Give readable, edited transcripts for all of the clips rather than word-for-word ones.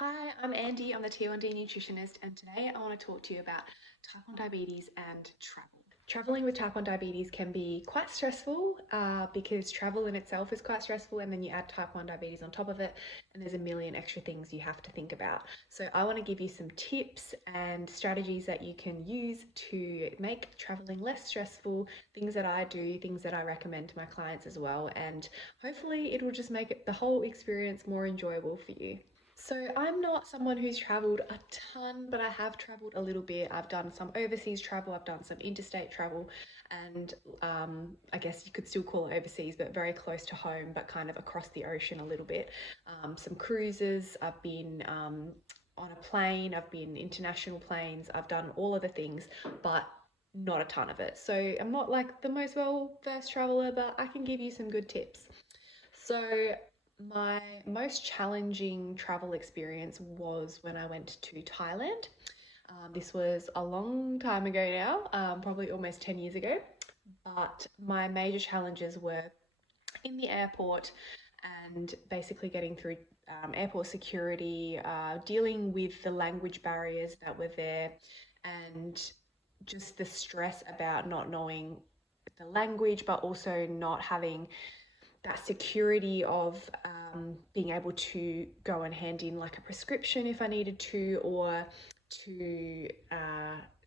Hi, I'm Andy. I'm the T1D nutritionist, and today I want to talk to you about type 1 diabetes and travel. Traveling with type 1 diabetes can be quite stressful because travel in itself is quite stressful, and then you add type 1 diabetes on top of it, and there's a million extra things you have to think about. So, I want to give you some tips and strategies that you can use to make traveling less stressful, things that I do, things that I recommend to my clients as well, and hopefully, it will just make the whole experience more enjoyable for you. So I'm not someone who's traveled a ton, but I have traveled a little bit. I've done some overseas travel, I've done some interstate travel, and I guess you could still call it overseas, but very close to home, but kind of across the ocean a little bit. Some cruises, I've been on a plane, I've been international planes, I've done all of the things, but not a ton of it. So I'm not like the most well-versed traveler, but I can give you some good tips. So, my most challenging travel experience was when I went to Thailand. This was a long time ago now, probably almost 10 years ago. But my major challenges were in the airport and basically getting through airport security, dealing with the language barriers that were there, and just the stress about not knowing the language, but also not having that security of being able to go and hand in like a prescription if I needed to, or to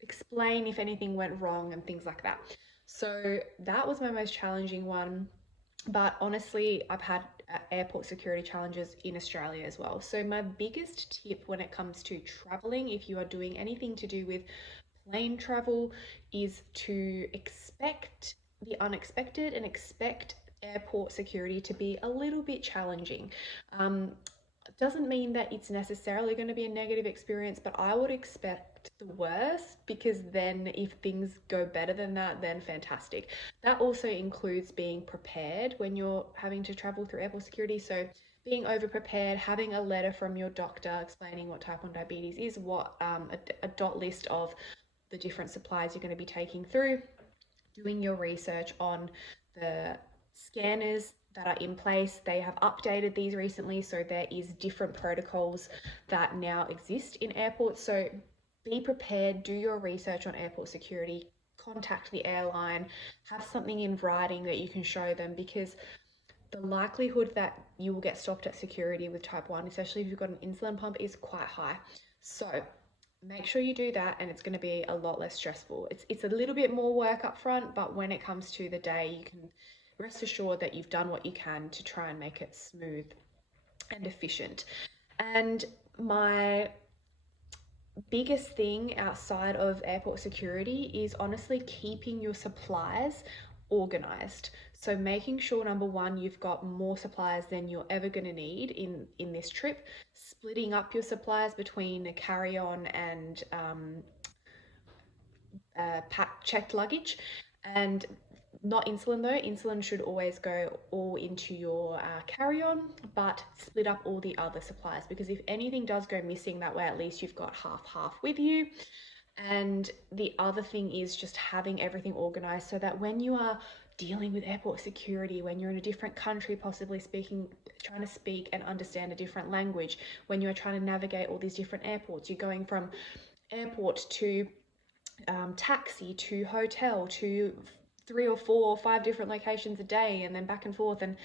explain if anything went wrong and things like that. So that was my most challenging one. But honestly, I've had airport security challenges in Australia as well. So, my biggest tip when it comes to traveling, if you are doing anything to do with plane travel, is to expect the unexpected and expect airport security to be a little bit challenging. Um, doesn't mean that it's necessarily going to be a negative experience, but I would expect the worst, because then if things go better than that, then fantastic. That also includes being prepared when you're having to travel through airport security. So, being over prepared, having a letter from your doctor explaining what type 1 diabetes is, what a dot list of the different supplies you're going to be taking through, doing your research on the scanners that are in place. They have updated these recently, so there is different protocols that now exist in airports. So be prepared, do your research on airport security, contact the airline, have something in writing that you can show them, because the likelihood that you will get stopped at security with type 1, especially if you've got an insulin pump, is quite high. So make sure you do that, and it's going to be a lot less stressful. It's a little bit more work up front, but when it comes to the day, you can rest assured that you've done what you can to try and make it smooth and efficient. And my biggest thing outside of airport security is honestly keeping your supplies organized. So making sure, number one, you've got more supplies than you're ever going to need in this trip, splitting up your supplies between a carry-on and checked luggage, and not insulin though. Insulin should always go all into your carry-on, but split up all the other supplies, because if anything does go missing, that way at least you've got half with you. And the other thing is just having everything organized so that when you are dealing with airport security, when you're in a different country, possibly trying to speak and understand a different language, when you're trying to navigate all these different airports, you're going from airport to taxi to hotel to three or four or five different locations a day, and then back and forth, and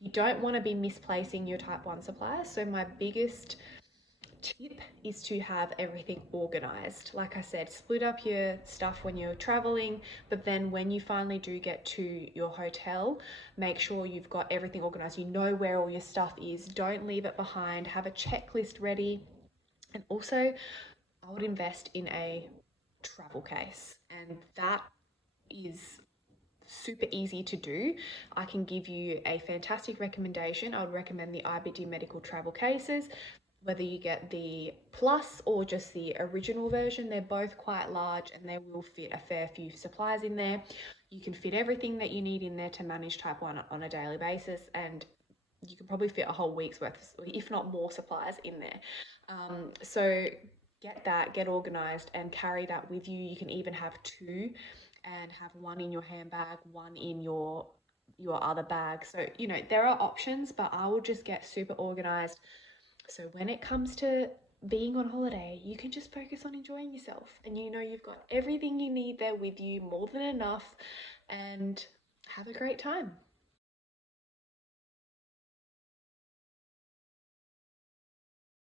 you don't want to be misplacing your type 1 supplies. So my biggest tip is to have everything organized. Like I said, split up your stuff when you're traveling, but then when you finally do get to your hotel, make sure you've got everything organized. You know where all your stuff is. Don't leave it behind. Have a checklist ready. And also, I would invest in a travel case, and that is super easy to do. I can give you a fantastic recommendation. I would recommend the IBD medical travel cases. Whether you get the plus or just the original version, they're both quite large and they will fit a fair few supplies in there. You can fit everything that you need in there to manage type 1 on a daily basis, and you can probably fit a whole week's worth, if not more, supplies in there. So get that, get organized, and carry that with you. You can even have two, and have one in your handbag, one in your other bag. So, there are options, but I will just get super organized. So when it comes to being on holiday, you can just focus on enjoying yourself, and you know you've got everything you need there with you, more than enough, and have a great time.